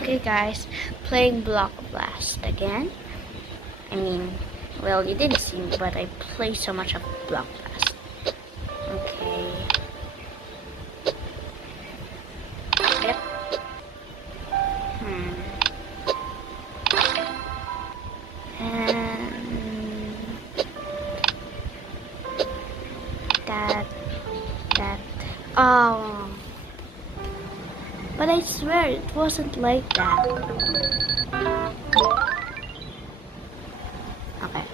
Okay guys, playing Block Blast again. I mean, well, you didn't see me, but I play so much of Block Blast. Okay. Yep. And that. Oh. But I swear it wasn't like that. Okay.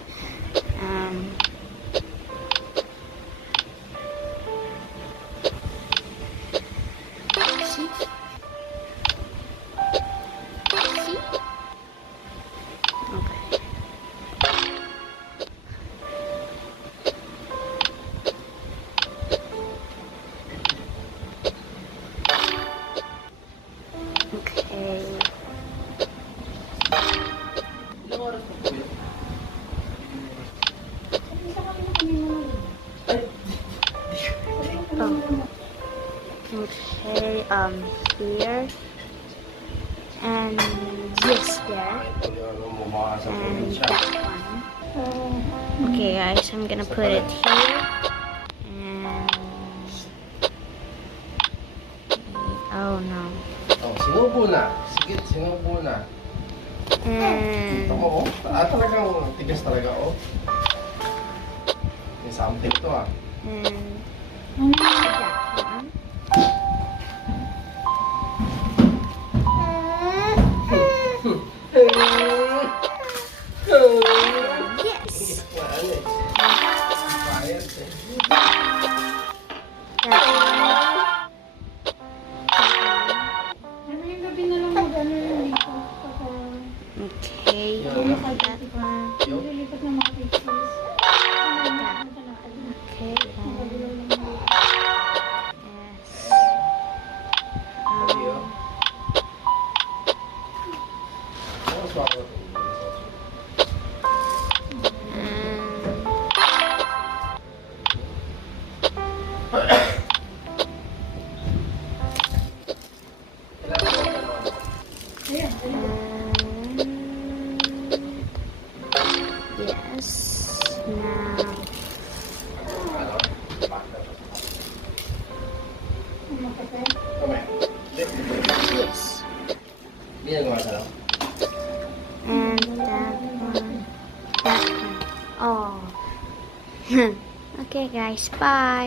See? See? Okay. Okay. Oh. Okay, here. And yes, there. And that one. Okay, guys, I'm gonna put it here. And oh no. Oh, sinubo na. Sige, sinubo na. And Tama oh. Talagang tigas talaga oh. May something to ah. and that one. Yes. Okay, that one. Okay, yes. Now. Yes. And that one. That one. Oh. Okay, guys. Bye.